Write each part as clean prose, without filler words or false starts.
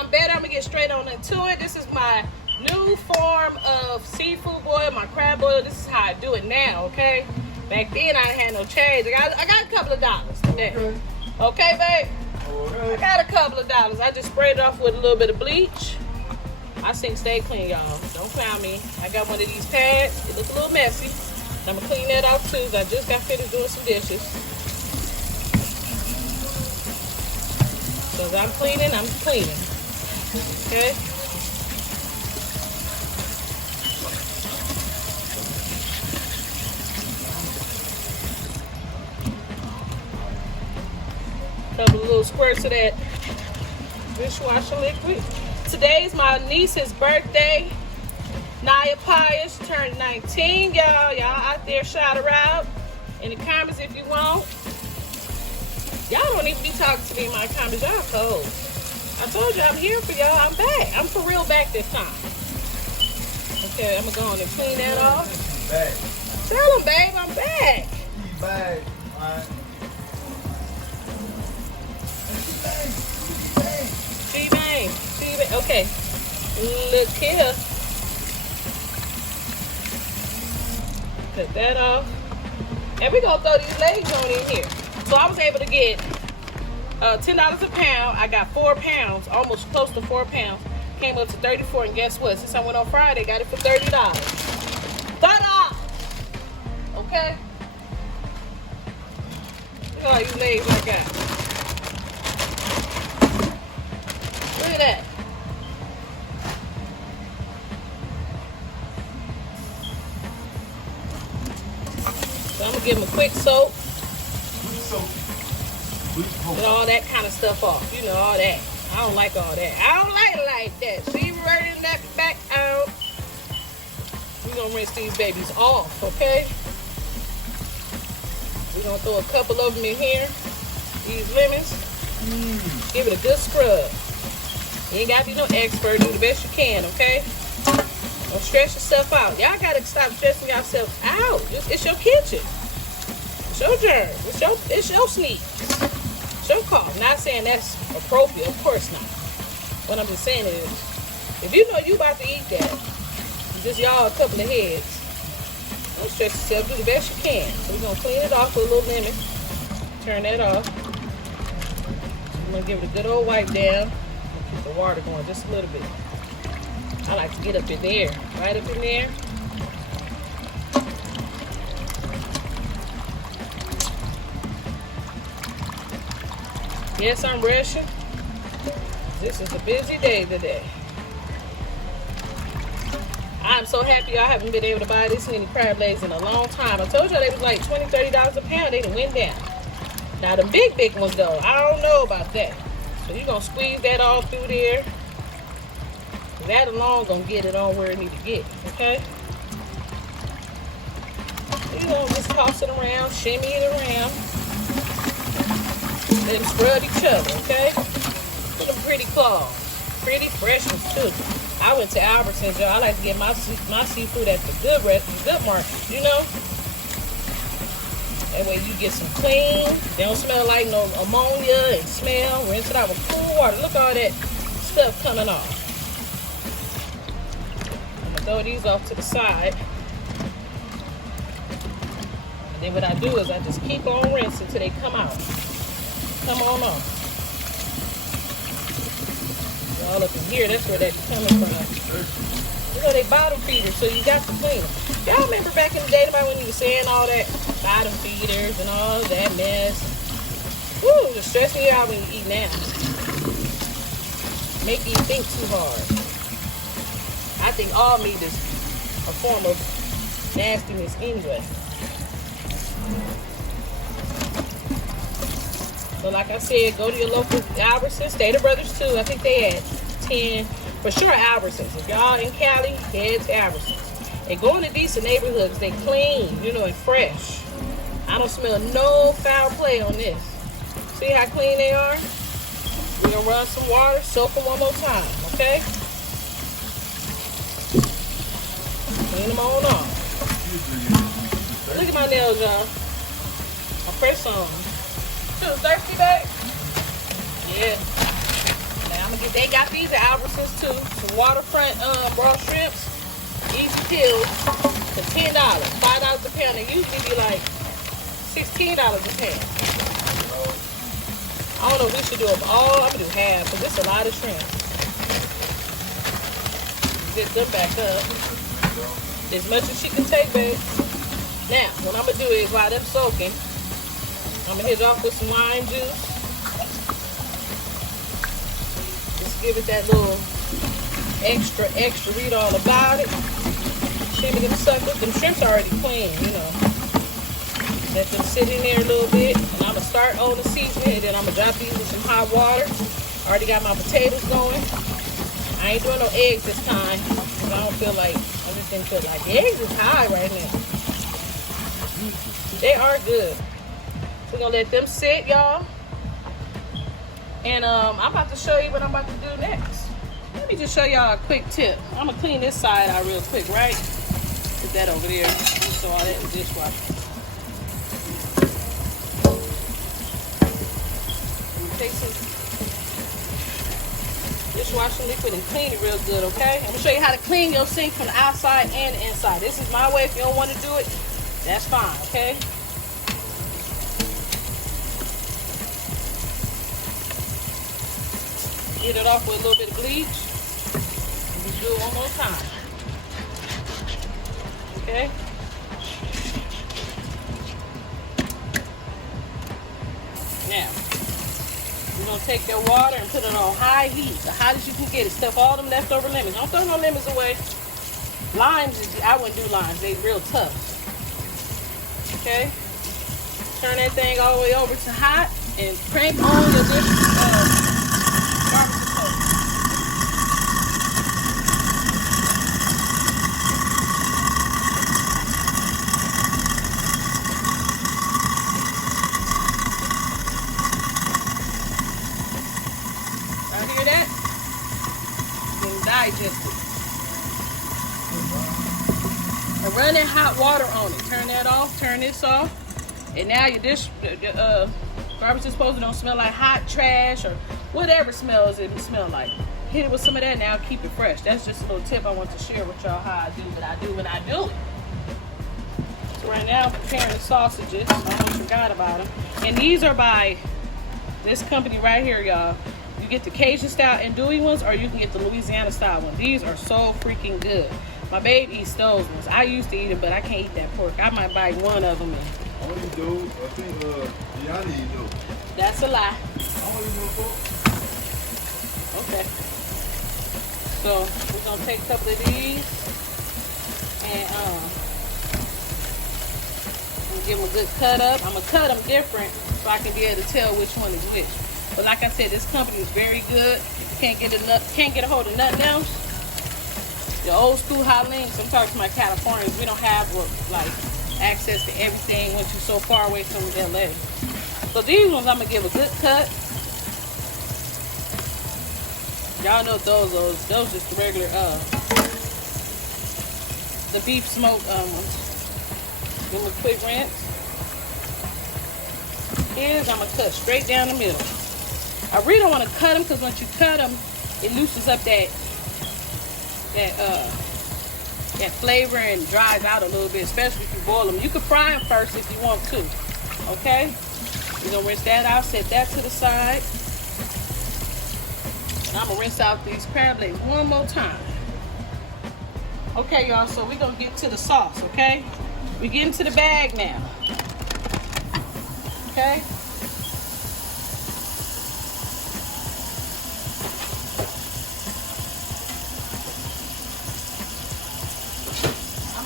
I'm better. I'm gonna get straight on into it. This is my new form of seafood boil, my crab boil. This is how I do it now, okay? Back then I ain't had no change. I got a couple of dollars today. Okay, babe? I got a couple of dollars. I just sprayed it off with a little bit of bleach. My sink stay clean, y'all. Don't clown me. I got one of these pads. It looks a little messy. I'm gonna clean that off too. I just got finished doing some dishes. So as I'm cleaning, okay? Couple of little squirts of that dishwasher liquid. Today's my niece's birthday. Naya Pius turned 19, y'all. Y'all out there shout her out in the comments if you want. Y'all don't even be talking to me in my comments. Y'all cold. I told you I'm here for y'all. I'm back. I'm for real back this time. Okay, I'm gonna go on and clean that off. Back. Tell them, babe, I'm back. You back, man. G-Bang. Okay. Look here. Cut that off. And we're gonna throw these legs on in here. So I was able to get $10 a pound. I got 4 pounds, almost close to 4 pounds. Came up to 34, and guess what? Since I went on Friday, got it for $30. $30! Okay? Look at all these legs I got. Look at that. So I'm gonna give them a quick soak. Get all that kind of stuff off. You know, all that. I don't like all that. I don't like it like that. See, running that back out. We're gonna rinse these babies off, okay? We're gonna throw a couple of them in here. These lemons. Give it a good scrub. You ain't gotta be no expert. Do the best you can, okay? Don't stress yourself out. Y'all gotta stop stressing yourself out. It's your kitchen. It's your germ. It's your sneak. It's your call. Not saying that's appropriate. Of course not. What I'm just saying is, if you know you about to eat that, just y'all a couple of heads, don't stress yourself. Do the best you can. So we're gonna clean it off with a little lemon. Turn that off. I'm gonna give it a good old wipe down. Keep the water going just a little bit. I like to get up in there, right up in there. Yes, I'm rushing. This is a busy day today. I'm so happy I haven't been able to buy this many crab legs in a long time. I told y'all they was like $20, $30 a pound. They done went down. Now the big ones though, I don't know about that. So you're gonna squeeze that all through there. That alone gonna get it on where it need to get, okay? You know, just toss it around, shimmy it around. Let them scrub each other, okay? Look at them pretty claws. Pretty fresh ones too. I went to Albertsons, y'all. I like to get my seafood at the good market, you know? That way you get some clean. They don't smell like no ammonia and smell. Rinse it out with cool water. Look at all that stuff coming off. I'm gonna throw these off to the side. And then what I do is I just keep on rinsing until they come out. Come on off. All up in here, that's where that's coming from. You know, they bottom feeders, so you got to clean them. Y'all remember back in the day about when you were saying all that bottom feeders and all that mess? Woo, it's stressing you out when you eat now. Make you think too hard. I think all meat is a form of nastiness anyway. So like I said, go to your local Albertsons, Stater Brothers too. I think they had 10, for sure Albertsons. If y'all in Cali, head to Albertsons. And go into decent neighborhoods. They clean, you know, and fresh. I don't smell no foul play on this. See how clean they are? We're gonna run some water, soak them one more time, okay? Clean them on off. Look at my nails, y'all. My press on. Too thirsty, babe? Yeah. Now I'm gonna They got these at Albertsons too. Some waterfront raw shrimps, easy peels for $10, $5 a pound. They usually be like $16 a pound. I don't know if we should do them all. I'm gonna do half because it's a lot of shrimp. Get them back up as much as she can take, babe. Now, what I'm gonna do is while they're soaking, I'm gonna hit it off with some lime juice. Just give it that little extra read all about it. Shimmy them suckers. Them shrimps already clean, you know. Let them sit in there a little bit. And I'm gonna start on the seasoning, and then I'm gonna drop these with some hot water. Already got my potatoes going. I ain't doing no eggs this time. Cause I don't feel like, I just didn't feel like eggs is high right now. They are good. So we're gonna let them sit, y'all. And I'm about to show you what I'm about to do next. Let me just show y'all a quick tip. I'm gonna clean this side out real quick, right? Put that over there. So all that in the dishwasher. Take some dishwashing liquid and clean it real good, okay? I'm gonna show you how to clean your sink from the outside and the inside. This is my way. If you don't want to do it, that's fine, okay? Get it off with a little bit of bleach. And just do it one more time. Okay? Now, you're going to take your water and put it on high heat, the hottest you can get it. Stuff all them leftover lemons. Don't throw no lemons away. Limes, I wouldn't do limes. They're real tough. Okay? Turn that thing all the way over to hot and crank on the barbecue soap. And run that hot water on it. Turn that off, turn this off. And now your garbage disposal don't smell like hot trash or whatever smells it smell like. Hit it with some of that now, keep it fresh. That's just a little tip I want to share with y'all how I do what I do when I do it. So right now I'm preparing the sausages. I almost forgot about them. And these are by this company right here, y'all. You get the Cajun style andouille ones, or you can get the Louisiana style one. These are so freaking good. My babe eats those ones. I used to eat them, but I can't eat that pork. I might buy one of them. I only do. I think Deanna eat those. That's a lie. I only do pork. Okay. So we're gonna take a couple of these and I'm gonna give them a good cut up. I'm gonna cut them different so I can be able to tell which one is which. But like I said, this company is very good. If you can't get a hold of nothing else, the old school hot links, I'm talking to my Californians, we don't have like access to everything once you're so far away from LA. So these ones I'm gonna give a good cut. Y'all know those just the regular the beef smoke ones. Give them a quick rinse. Here's I'm gonna cut straight down the middle. I really don't want to cut them because once you cut them, it loosens up that flavor and dries out a little bit, especially if you boil them. You could fry them first if you want to. Okay? We're gonna rinse that out, set that to the side. And I'm gonna rinse out these crab legs one more time. Okay, y'all, so we're gonna get to the sauce, okay? We're getting to the bag now. Okay?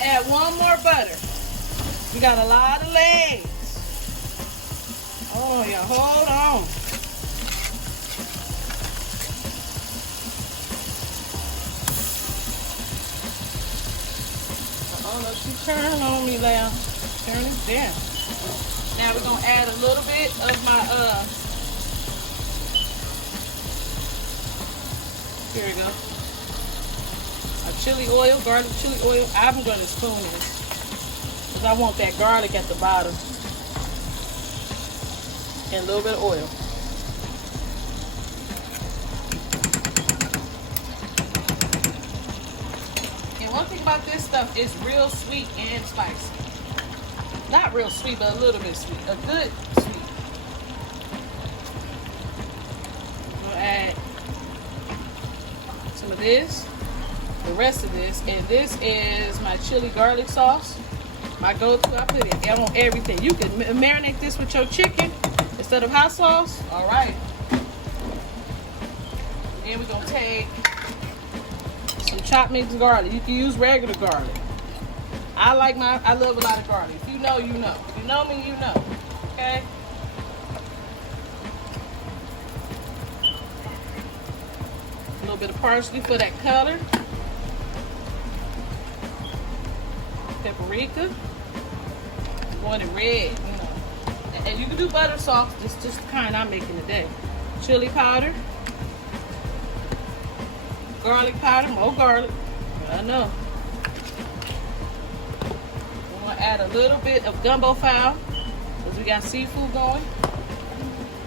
Add one more butter. We got a lot of legs. Oh, yeah, hold on. Oh, no, she's turning on me now. Turn it down. Now we're gonna add a little bit of my here we go. Chili oil, garlic chili oil. I'm going to spoon this because I want that garlic at the bottom. And a little bit of oil. about this stuff, it's real sweet and spicy. Not real sweet, but a little bit sweet. A good sweet. We'll add some of this, the rest of this, and this is my chili garlic sauce. My go-to, I put it on everything. You can marinate this with your chicken instead of hot sauce. All right. Then we're gonna take some chopped mixed garlic. You can use regular garlic. I love a lot of garlic. If you know, you know. If you know me, you know. Okay? A little bit of parsley for that color. Paprika. I'm going in red, you know. And you can do butter sauce. This is just the kind I'm making today. Chili powder. Garlic powder, more garlic. I know. I'm gonna add a little bit of gumbo fowl because we got seafood going.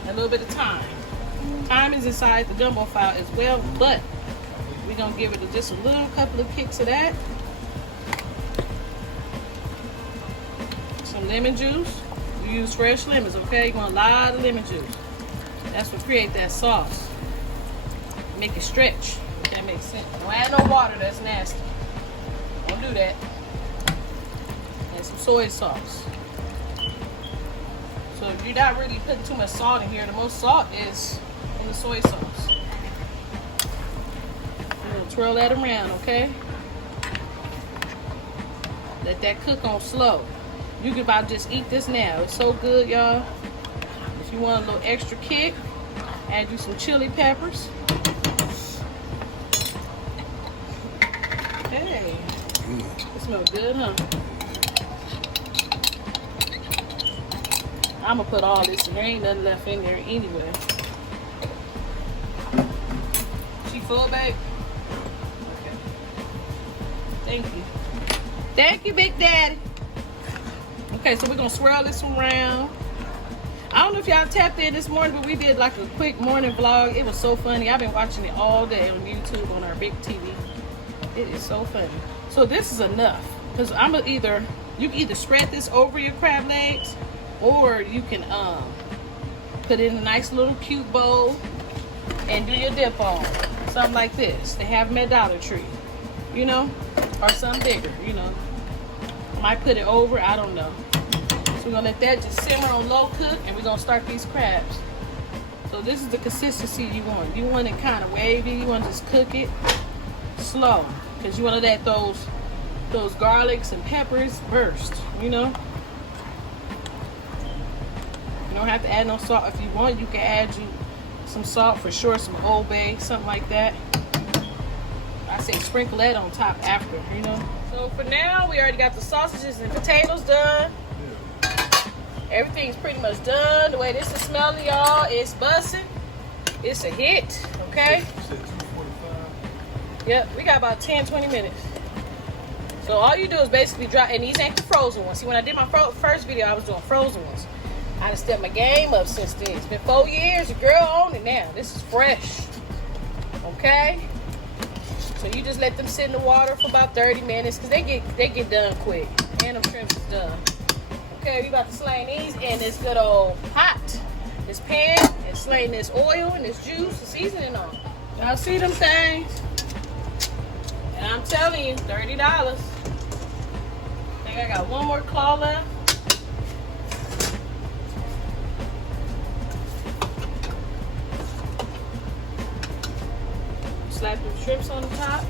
A little bit of thyme. Thyme is inside the gumbo fowl as well, but we're gonna give it just a little couple of kicks of that. Some lemon juice. You use fresh lemons, okay? You want a lot of lemon juice. That's what create that sauce. Make it stretch. That makes sense. Don't add no water, that's nasty. Don't do that. And some soy sauce. So if you're not really putting too much salt in here, the most salt is in the soy sauce. I'm gonna twirl that around, okay? Let that cook on slow. You can about just eat this now. It's so good, y'all. If you want a little extra kick, add you some chili peppers. Hey, it smells good, huh? I'm gonna put all this in. There ain't nothing left in there anyway. She full, babe? Okay. Thank you. Thank you, Big Daddy. Okay, so we're gonna swirl this around. I don't know if y'all tapped in this morning, but we did like a quick morning vlog. It was so funny. I've been watching it all day on YouTube on our big TV. It is so funny. So this is enough, because you can either spread this over your crab legs, or you can put it in a nice little cute bowl and do your dip on something like this. They have them at Dollar Tree, you know, or something bigger, you know. Might put it over, I don't know. So we're gonna let that just simmer on low cook, and we're gonna start these crabs. So this is the consistency you want. You want it kind of wavy. You want to just cook it slow, because you want to let those garlics and peppers burst, you know. You don't have to add no salt. If you want, you can add you some salt for sure, some Old Bay, something like that. I say sprinkle that on top after, you know. So for now, we already got the sausages and potatoes done. Everything's pretty much done. The way this is smelling, y'all, it's bussing. It's a hit, okay? Yep, we got about 10-20 minutes. So all you do is basically drop, and these ain't the frozen ones. See, when I did my first video, I was doing frozen ones. I done stepped my game up since then. It's been 4 years. Your girl on it now. This is fresh. Okay? So you just let them sit in the water for about 30 minutes, because they get done quick. And them shrimps is done. Okay, we about to slay these in this good old pot. This pan, and slaying this oil and this juice, the seasoning on. Y'all see them things? And I'm telling you, $30. I think I got one more claw left. Slap them shrimps on the top.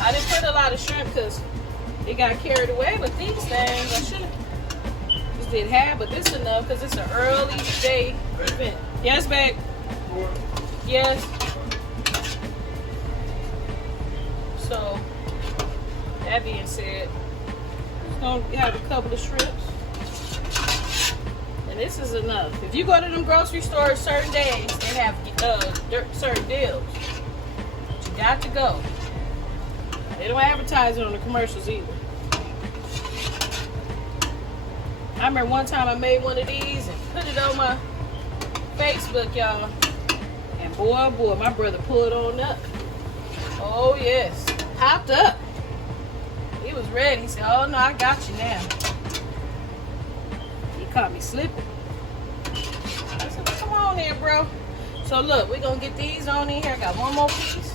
I didn't put a lot of shrimp because it got carried away with these things. I should have just did half, but this is enough because it's an early day event. Yes, babe? Yes. So, that being said, we're going to have a couple of shrimps. And this is enough. If you go to them grocery stores certain days, they have certain deals. Got to go. They don't advertise it on the commercials either. I remember one time I made one of these and put it on my Facebook, y'all. And boy, oh boy, my brother pulled on up. Oh yes, hopped up. He was ready. He said, "Oh no, I got you now." He caught me slipping. I said, "Come on there, bro." So look, we're gonna get these on in here. I got one more piece.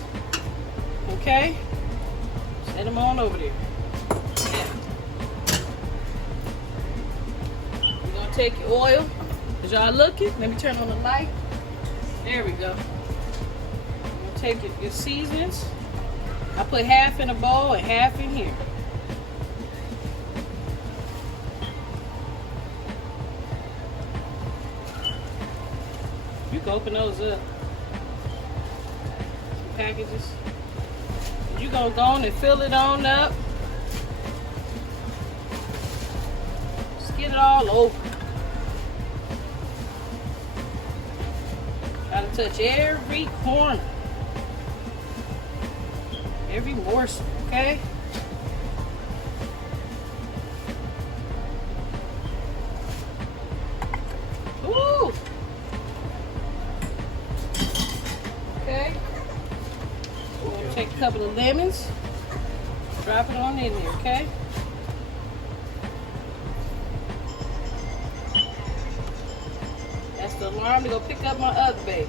Okay, send them on over there. Yeah. We're gonna take your oil. Is y'all looking? Let me turn on the light. There we go. Take your seasonings. I put half in a bowl and half in here. You can open those up. Some packages. You gonna go on and fill it on up. Just get it all over. Try to touch every corner. Every morsel, okay? Ooh! Okay. We'll take a couple of lemons. Drop it on in there, okay? That's the alarm to go pick up my other baby.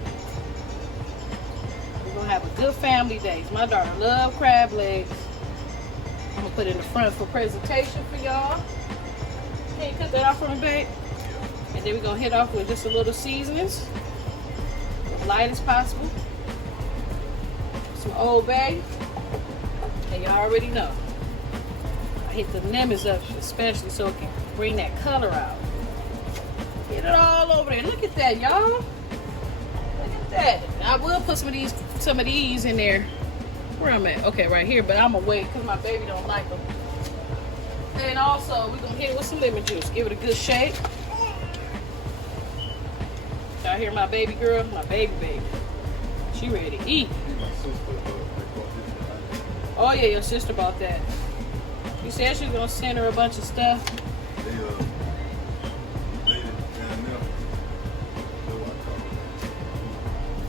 We're gonna have a good family day. My daughter loves crab legs. I'm gonna put it in the front for presentation for y'all. Can you cut that off for me, babe? And then we're gonna hit off with just a little seasonings, as light as possible. Some Old Bay, and you already know. I hit the lemons up especially so it can bring that color out. Get it all over there. Look at that, y'all. Look at that. I will put some of these in there. Where I'm at? Okay, right here, but I'm gonna wait because my baby don't like them. And also, we're gonna hit it with some lemon juice. Give it a good shake. Y'all hear my baby girl? My baby. She ready to eat. Oh yeah, your sister bought that. You said she was gonna send her a bunch of stuff.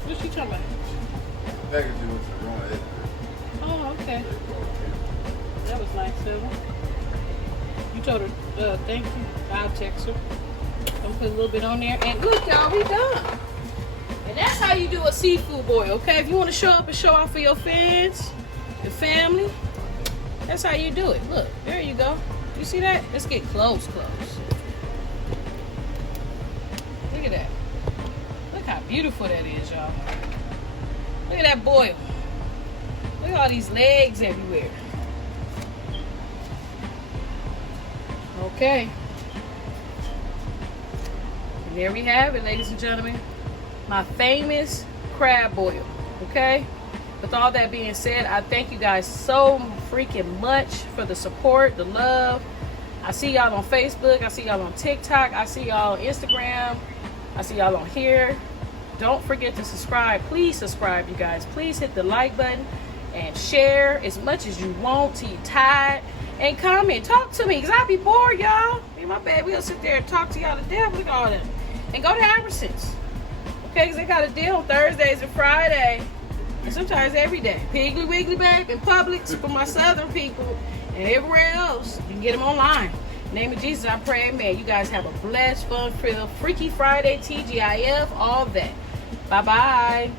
What's she talking about? Oh, okay. That was nice of her. You told her, thank you. I'll text her. I'm gonna put a little bit on there. And look, y'all, we done. And that's how you do a seafood boil, okay? If you want to show up and show off for your fans, your family, that's how you do it. Look, there you go. You see that? Let's get close. Look at that. Look how beautiful that is, y'all. Look at that boil. Look at all these legs everywhere. Okay. And there we have it, ladies and gentlemen. My famous crab boil. Okay? With all that being said, I thank you guys so freaking much for the support, the love. I see y'all on Facebook. I see y'all on TikTok. I see y'all on Instagram. I see y'all on here. Don't forget to subscribe. Please subscribe, you guys. Please hit the like button and share as much as you want till you're tired. And comment. Talk to me, because I be bored, y'all. Me and my baby, we'll sit there and talk to y'all to death. Look at all that. And go to Albertsons. Okay, because they got a deal on Thursdays and Friday. And sometimes every day. Piggly Wiggly, babe, and Publix for my southern people. And everywhere else. You can get them online. In the name of Jesus, I pray, amen. You guys have a blessed, fun-filled, Freaky Friday, TGIF, all that. Bye-bye.